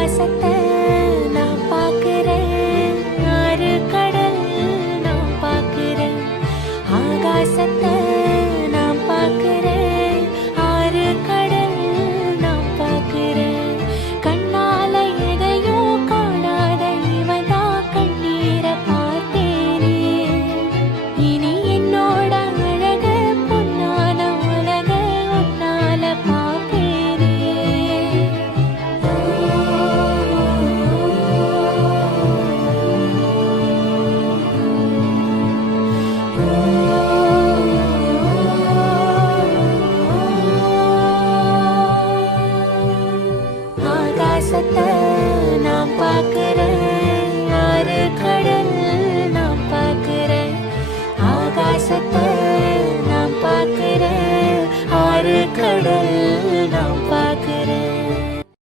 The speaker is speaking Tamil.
ஆகாசத்தை நான் பார்க்கிறேன், ஆறு கடல் நான் பார்க்கிறேன். ஆகாசத்தை நான் பார்க்கிறேன், ஆறு கடல் நான் பார்க்கிறேன். கண்ணால எதையோ காணாத இவதா கண்ணீரை பார்த்தேனே. இனி என்னோட அழக பொன்னான உலக உன்னால பார்ப்பேனே. ஆகாசத்தை